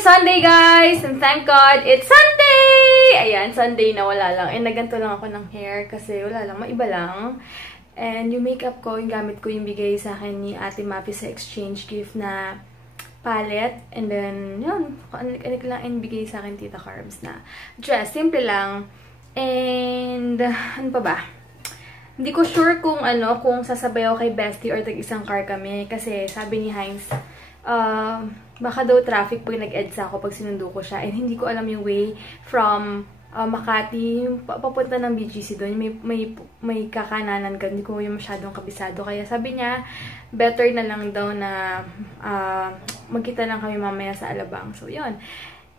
Sunday, guys! And thank God, it's Sunday! Ayan, Sunday na wala lang. And naganto lang ako ng hair kasi wala lang, maiba lang. And yung makeup ko, yung gamit ko yung bigay sa akin ni Ate Mapi sa exchange gift na palette. And then, yun, anik lang and bigay sa akin Tita Carbs na dress. Simple lang. And, ano pa ba? Hindi ko sure kung kung sasabay ako kay Bestie or tag-isang car kami. Kasi sabi ni Heinz, baka daw traffic pag nag-EDSA ako pag sinundo ko siya. And hindi ko alam yung way from Makati, papunta ng BGC doon. May kakananan ka. Hindi ko yung masyadong kabisado. Kaya sabi niya, better na lang daw na magkita lang kami mamaya sa Alabang. So, yun.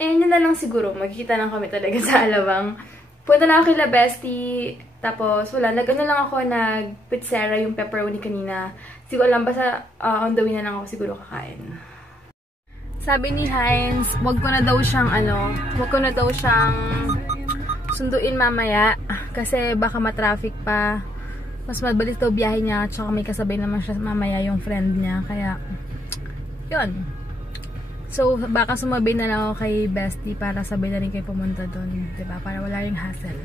And yun na lang siguro. Magkita lang kami talaga sa Alabang. Punta na ako kay La Bestie. Tapos, wala. Nag-ano lang ako, nag-pitsera yung pepperoni kanina. Siguro alam, basta on the way na lang ako siguro kakain. Sabi ni Heinz, wag ko na daw siyang sunduin mamaya kasi baka matraffic pa. Mas mabilis daw biyahe niya at saka may kasabay naman siya mamaya yung friend niya. Kaya, yun. So, baka sumabay na lang ako kay Bestie para sabay na rin kayo pumunta doon. Diba? Para wala yung hassle.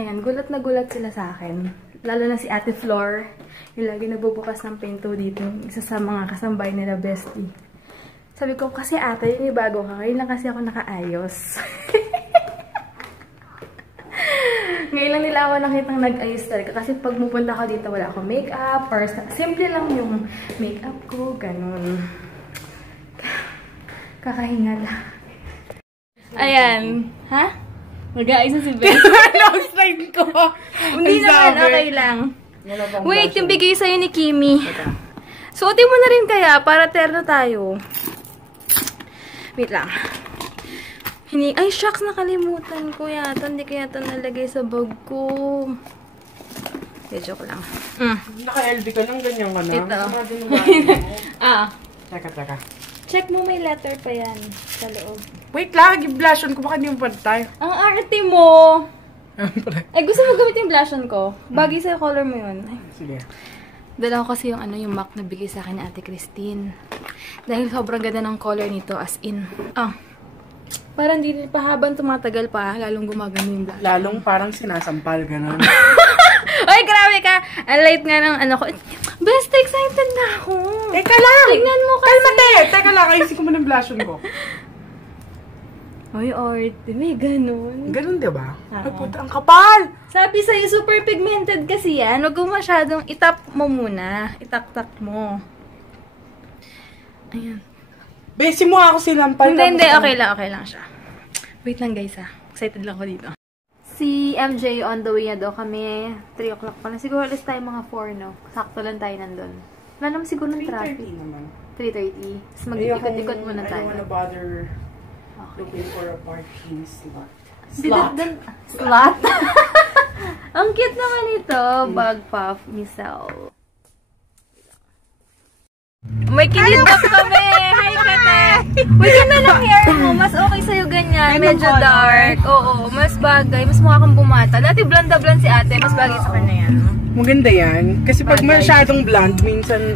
Ayan, gulat na gulat sila sa akin. Lalo na si Ate Flor. Yung lagi nagbubukas ng pinto dito. Isa sa mga kasambay nila Bestie. Sabi ko, kasi ate, yung bago ka. Ngayon lang kasi ako nakaayos. Ngayon lang nila ako nakitang nag-ayos talaga. Kasi pag pupunta ako dito, wala akong makeup. Or simple lang yung makeup ko. Ganun. Kakahinga lang. Ayan. Ha? Mag-aayos na si Bestie. Lost line ko. Hindi naman, okay lang. Wait, yung bigay sa'yo ni Kimi. Suotin mo na rin kaya para terno tayo. Wait lang. Ay, shucks, nakalimutan ko yata. Hindi kaya ito nalagay sa bag ko. Joke lang. Naka-LV ka lang, ganyan ka na. Ito. Teka. Check mo, may letter pa yan sa loob. Wait lang, i-blushon ko. Baka hindi mo pantay. Ang arte mo! Ay, gusto mo gamit yung blushon ko? Bagay sa color mo yun. Ay. Sige. Dala ko kasi yung MAC na bigay sa akin ni Ate Christine. Dahil sobrang ganda ng color nito, as in. Parang hindi pa habang tumatagal pa, lalong gumagano yung blush. Lalong parang sinasampal, gano'n. Ay, grabe ka! Ang light nga ng ko. Best, excited na ako. Teka lang! Tignan mo kasi. Kalmate! Teka lang, ayusin ko muna yung blushon ko. Ay, arte. May ganun. Ganun, diba? Ay, puta, ang kapal! Sabi sa'yo, super pigmented kasi yan. Huwag mo masyadong itap mo muna. Itak-tak mo. Ayan. Besi mo ako sinampal. Hindi. Okay lang siya. Wait lang, guys, excited lang ako dito. Si MJ on the way na daw kami. 3 o'clock pa na. Siguro alis tayo mga 4, no? Sakto lang tayo nandun. Wala naman siguro ng traffic. 3:30 naman. 3:30. Tapos mag-ikot-ikot muna tayo. I don't wanna bother looking for a parking slot. Slot? Ang cute naman ito. Bag puff Michelle. May kinidnap kami! Hi, Kate! Uy, ganda ng hair mo. Mas okay sa'yo ganyan. Medyo dark. Oo, mas bagay. Mas mukha kang bumata. Dati blonde si ate. Mas bagay sa kanya yan. Maganda yan. Kasi pag masyadong blonde, minsan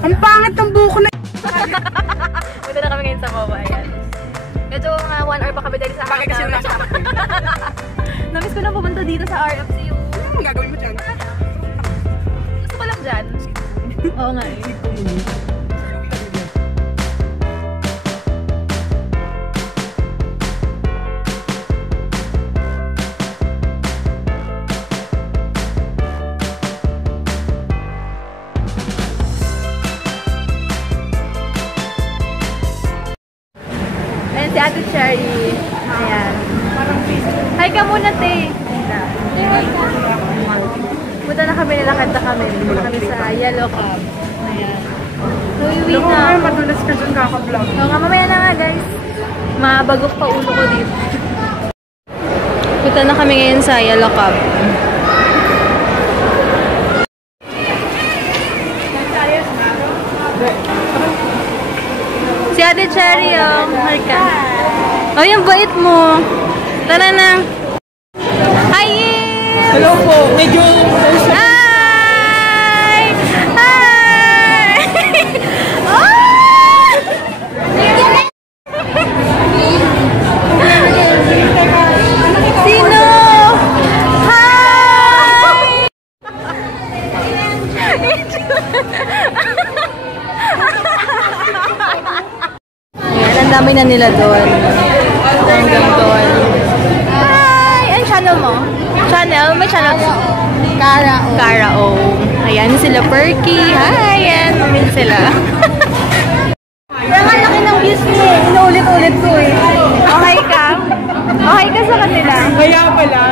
ang pangit ng buko na. Punta na kami ngayon sa Coba. Ayan. Medyo 1 hour pa kami dahil sa Bakit kasi na siya? Namiss ko na pupunta dito sa RFCU. Anong gagawin mo dyan? Gusto ko lang dyan. Oo nga eh. Ayan si Ate Cherry. Ayan. Hi ka muna, te. Hi ka. Punta na kami, nilakad na kami. Punta kami sa Yellow Cab. Ayan. So, iwi na ako. Madulas ka dyan kaka-vlog. So, mamaya na nga, guys. Mabagok pa ulo ko dito. Punta na kami ngayon sa Yellow Cab. Si Ate Cherry, oh. Hi ka. Oh, yung bait mo. Tara na. Hi! Hello po. Medyo... Hi! Hi! dinamay na nila doon. Hanggang doon. Hi! Anong channel mo? Channel? May channel? Cara O. Ayan sila Perky. Hi! Ayan. Mamil sila. Kaya nga laki ng views mo eh. Inuulit-ulit ko eh. Okay ka? Okay ka sa kanila? Kaya pala.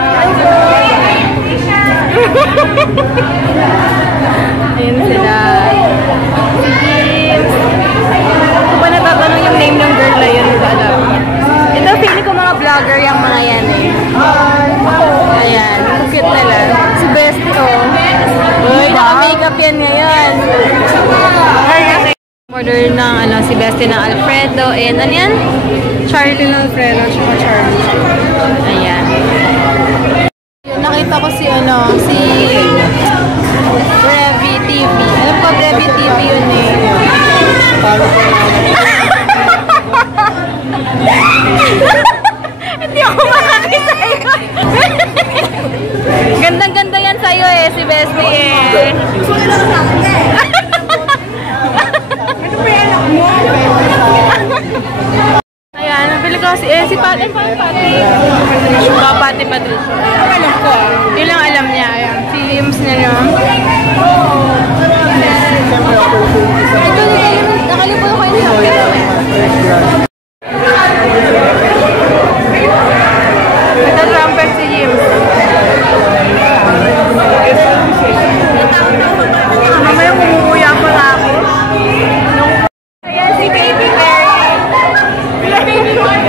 Ayan sila. James. Kung pa natatanong yung name ng girl na yun, ba alam? Ito, feeling ko mga vlogger yung mga yan eh. Ayan, cute nila. Si Bestie, oh. Uy, naka-makeup yan ngayon. Order ng si Bestie ng Alfredo. And ano yan? Charlie ng Alfredo, tsaka Charlie. Ayan. Nakita ko si Brevi TV. Alam ko, Brevi TV yun eh. Hindi ako makakita yun. Gandang-ganda yan sa'yo eh, si Bestie eh. Ano ba yung anak mo? Ayan, nabili ko si Pati. Pati Patricio. Alam ko ah. Yun lang alam niya. Ayan, si James na yun. Ito, nakalimutan ko yung ito, trumpet si James. Mamaya umuuya ko na ako. Ayan, si Baby Bear. Baby Bear.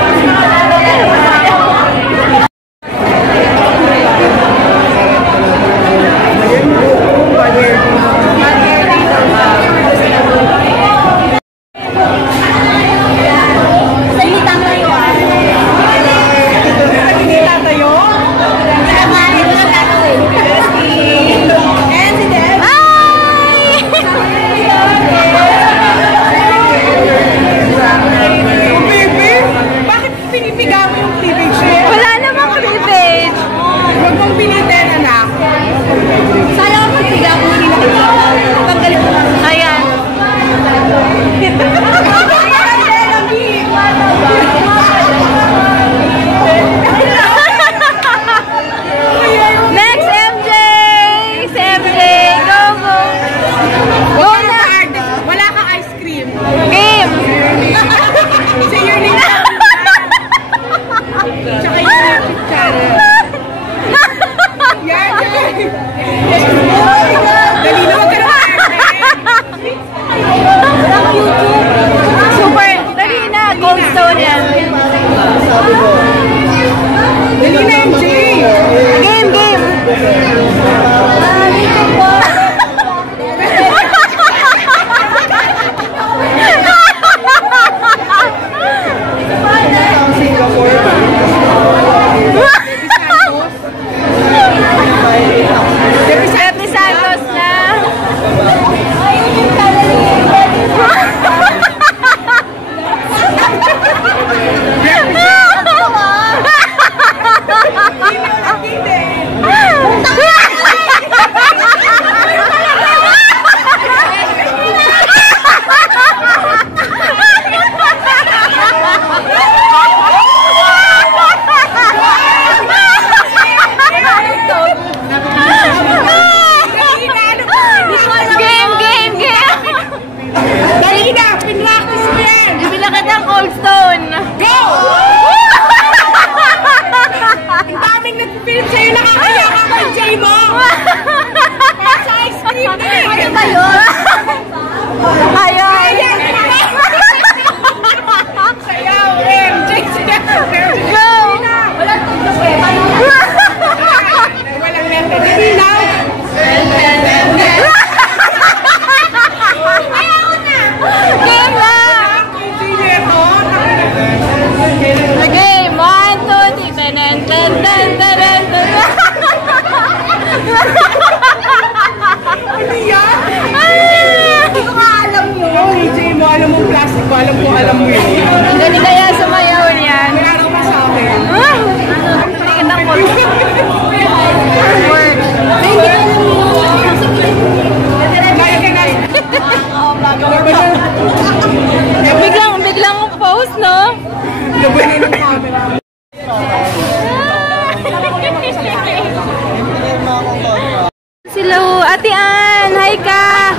Ate Ann! Hi ka!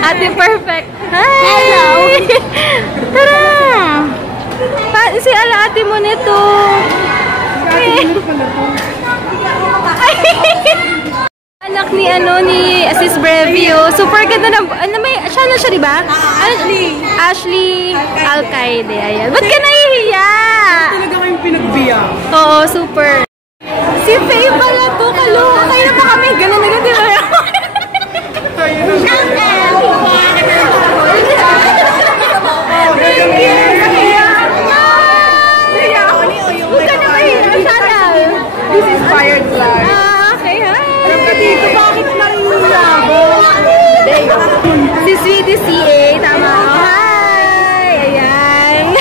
Ate Perfect! Hi! Hello! Tara! Si ate mo nito. Anak ni ni Sis Brevio. Super ganda na. May channel siya, di ba? Ashley Alcaide. Ayan. Ba't ka nahihiya? Talaga kayong pinagbiya. Oo, super. Si Faye pala to. Kaloka. Kaya na pa kami. Ganun na ganun. This is Fired Flag. Okay, hi. Alam ka dito, bakit narinilabo? Si Sweetie CA, tama. Hi! Ayan.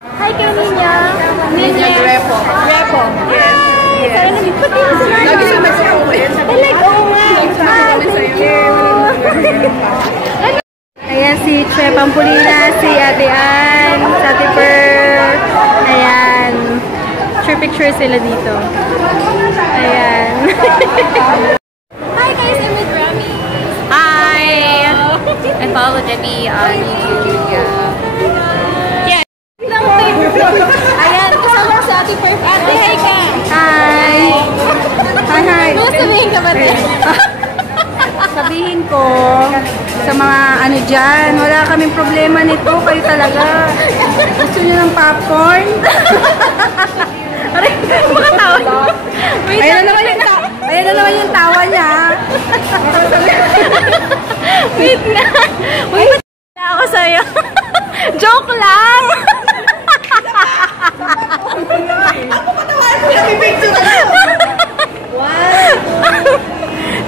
Hi, Kaninya. Ninya Repo. Repo. Yes. Sorry, nagpati mo sila. Lagi siya nagsasawain. Oo nga. Thank you. Ayan, si Che Pampulina, si Ate Ann, si Ate Per. Ayan. Picture sila dito. Ayan. Hi guys, I'm with Rami. Hi! I follow Debbie on YouTube. Yeah. Ayan, kasama sa Ate Perfect. Ate, hi ka! Hi! Hi! Ano sabihin ka ba din? Sabihin ko sa mga ano dyan, wala kaming problema nito. Kayo talaga. Gusto nyo ng popcorn? Aray, baka tawa. Ayan na naman yung tawa niya. Wait na. Wait na ako sa'yo. Joke lang.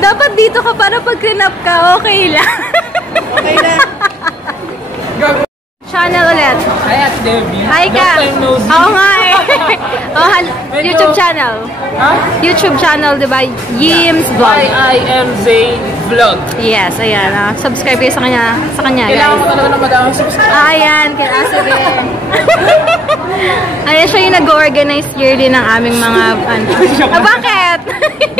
Dapat dito ka para pag clean-up ka, okay lang. Okay na. Channel ulit. Hi, Ate Debbie. Hi ka. Oo nga eh. YouTube channel. Huh? YouTube channel, diba? Yims Vlog. YIMZ Vlog. Yes, ayan. Subscribe kayo sa kanya, Kailangan mo guys. talaga ng madaming subscribe. Ayan, sige. Ayan siya yung nag-organize yearly ng aming mga bakit?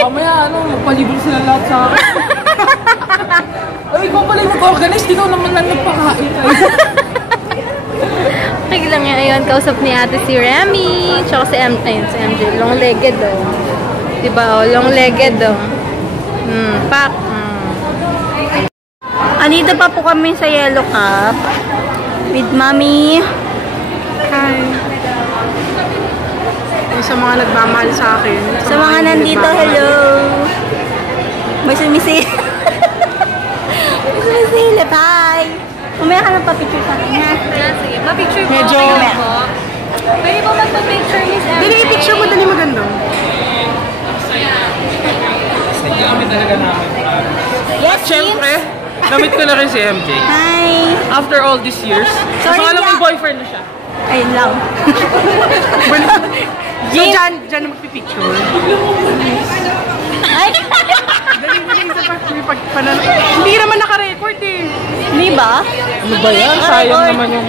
Mamaya, magpalibre sila lahat sa akin. Ay, ikaw pala yung mag-organize. Di ka naman lang nagpakain. Okay lang yan. Ayun, kausap ni ate si Remy. Tsaka si MJ. Long-legged, oh. Diba, oh? Long-legged, oh. Pak. Andito pa po kami sa Yellow Cup with Mommy. Hi. Sa mga nagmamahal sa akin. Sa mga nandito, hello. May sumisil. May sumisil. Bye. Umaya ka ng pa-picture sa akin, ha? Sige, ma-picture mo. Medyo... Pwede po magpa-picture, Miss MJ. Dili, i-picture mo dali maganda. Gamit talaga namin. Yes, Siyempre, gamit ko na rin si MJ. Hi. After all these years. Sorry, Mas alam Jack. mo boyfriend na siya. Ayun lang. So, dyan na magpipicture. Ay! Dali mo na isa pa. Hindi naman naka-record eh. Hindi ba? Ano ba yan? Sayang naman yung...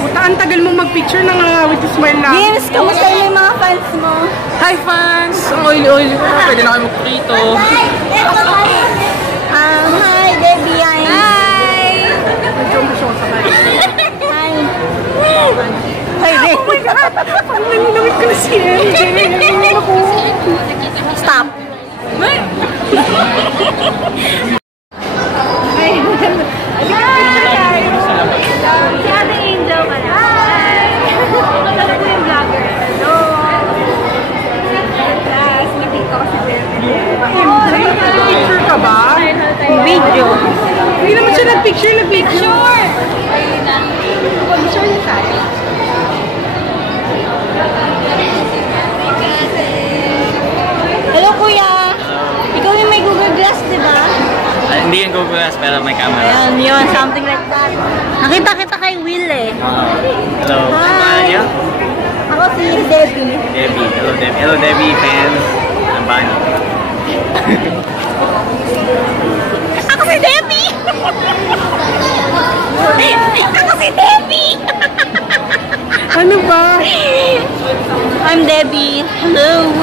Puta, ang tagal mong mag-picture ng with the smile lang. James, kamusta yung mga fans mo? Hi fans! Ang oily-oily ko. Pwede na kayo magprito. Hi, Debbie. Hi. Hi. Hi, Debbie. Oh my God! Ang naninamit ko na si MJ. Stop. Si Ate Angel ka na. Ito po yung vlogger. Hello. Class, nakita ko si Picture ka ba? Video. Hindi naman siya nag-picture. Picture! Picture niya sa akin. Hello, Kuya. Ikaw yung may Google Glass, di ba? Hindi yung Google Glass, pero may camera. Ayan, yun. Something like that. Nakita kita kay Will eh. Hello. Hi. Ako si Debbie. Debbie. Hello, Debbie. Hello, Debbie fans. I'm Bonnie. Ako si Debbie! Ako si Debbie! Ano ba? I'm Debbie. Hello.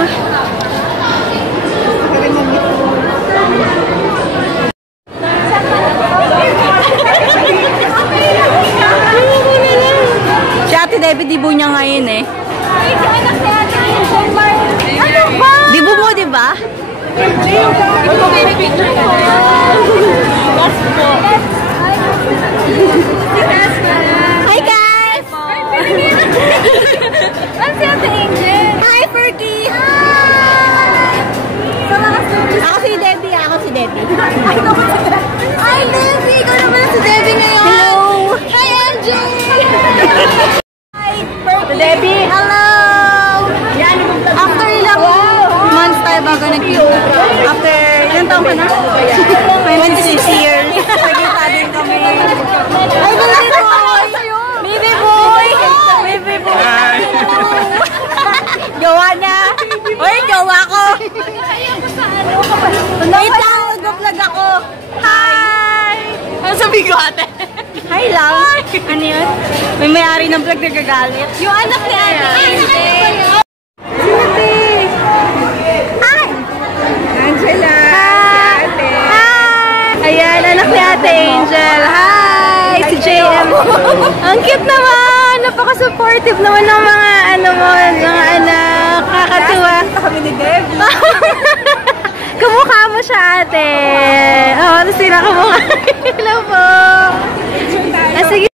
Picture ka na. Last po. Hi guys! Ano si Ate Angel? Hi Fergie! Sa mga students. Ako si Debbie. Ako si Debbie. Hi, Debbie! Ikaw naman si Debbie ngayon. Hello! Hi, MJ! Hi Debbie! Hello! After ilang months tayo bago nagkita? After ilang taon ka na? 26 years. Nagkita din kami. Ay, baby boy! Baby boy! Baby boy! Gawa na! Uy, gawa ko! Wait lang, nag-vlog ako. Hi! Ano sabi ko, ate? Hi lang. Ano yun? May may-ari ng vlog na gagalit. Yung anak ni Ate Angel. Angela! Ate! Ayan, anak ni Ate Angel. Hi! Si JM. Ang cute naman! Napaka-supportive naman ng mga ano mo, mga anak. Kakatuwa. Kami ni Debbie. Kamukha mo siya, ate. Oo, tapos sila kamukha. Hello po. Sige.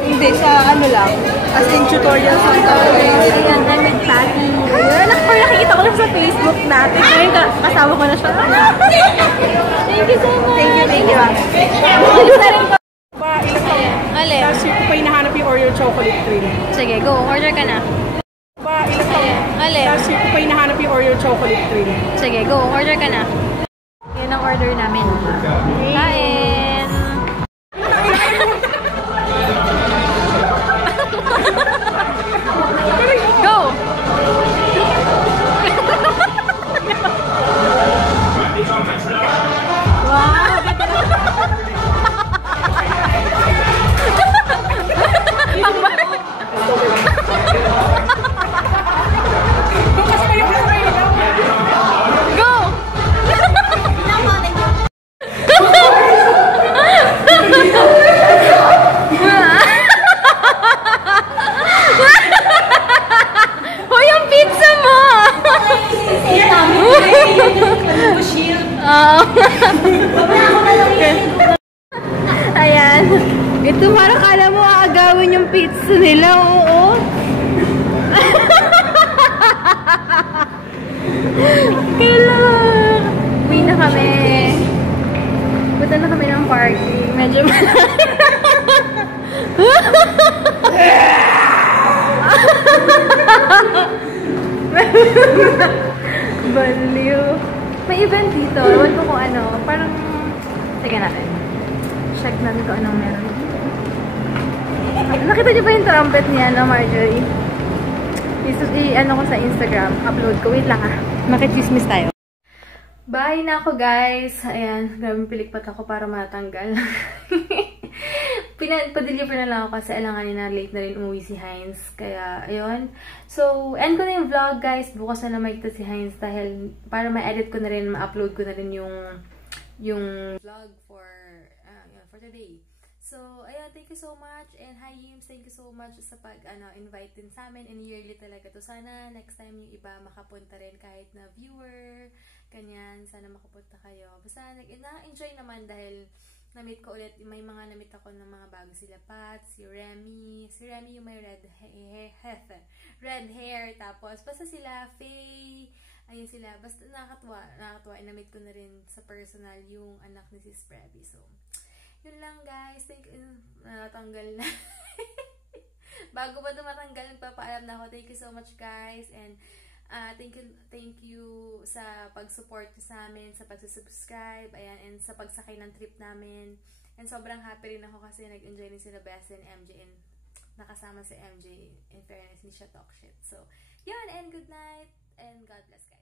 Hindi, sa ano lang. As in tutorials lang talaga. Ayan, I'm with Patty. Ayan, nakikita ko lang sa Facebook natin. Ngayon, kasama ko na siya. Thank you so much. Thank you. Alin? Last year ko pa hinahanap yung Oreo chocolate cream. Sige, go. Order ka na. Alin? Last year ko pa hinahanap yung Oreo chocolate cream. Sige, go. Order ka na. Yun ang order namin. Kain! Go! Go! Hoy, yung pizza mo! Ayan. Ito parang kala mo aagawin yung pizza nila. Oo. Kailan? Uwi na kami. Punta na kami ng parking. Medyo Baliw. May event dito. Ewan ko kung ano. Parang, sige natin. Check natin kung anong meron. Nakita niyo ba yung trumpet niya, no, Marjorie? I-ano ko sa Instagram. Upload ko. Wait lang, ah. Makichismis tayo. Bye na ako, guys. Ayan. Grabe pilikpat ako para matanggal. Pa-deliver na lang ako kasi alangan na late na rin umuwi si Heinz. Kaya, ayun. So, end ko na yung vlog, guys. Bukas na naman si Heinz dahil para ma-edit ko na rin, ma-upload ko na rin yung vlog for today. So, ayan, thank you so much. And hi, Yims, thank you so much sa invite din sa amin. And yearly talaga to. Sana next time yung iba makapunta rin kahit na viewer. Ganyan, sana makapunta kayo. Basta, na-enjoy naman dahil na-meet ko ulit, may mga na-meet ako ng mga bago sila Pat, si Remy yung may red hair, tapos basta sila, Faye, ayun sila, basta nakakatuwa, na-meet ko na rin sa personal yung anak ni Sis Prebi. So, yun lang guys, thank you, natanggal na. Bago pa matanggal, nagpapaalam na ako. Thank you so much guys, and thank you sa pag-support sa amin, sa pag-subscribe, ayan, and sa pagsakay ng trip namin. And sobrang happy rin ako kasi nag-enjoy din sila Best and MJ, and nakasama si MJ. In fairness, hindi siya talk shit. So, yun, and good night, and God bless guys.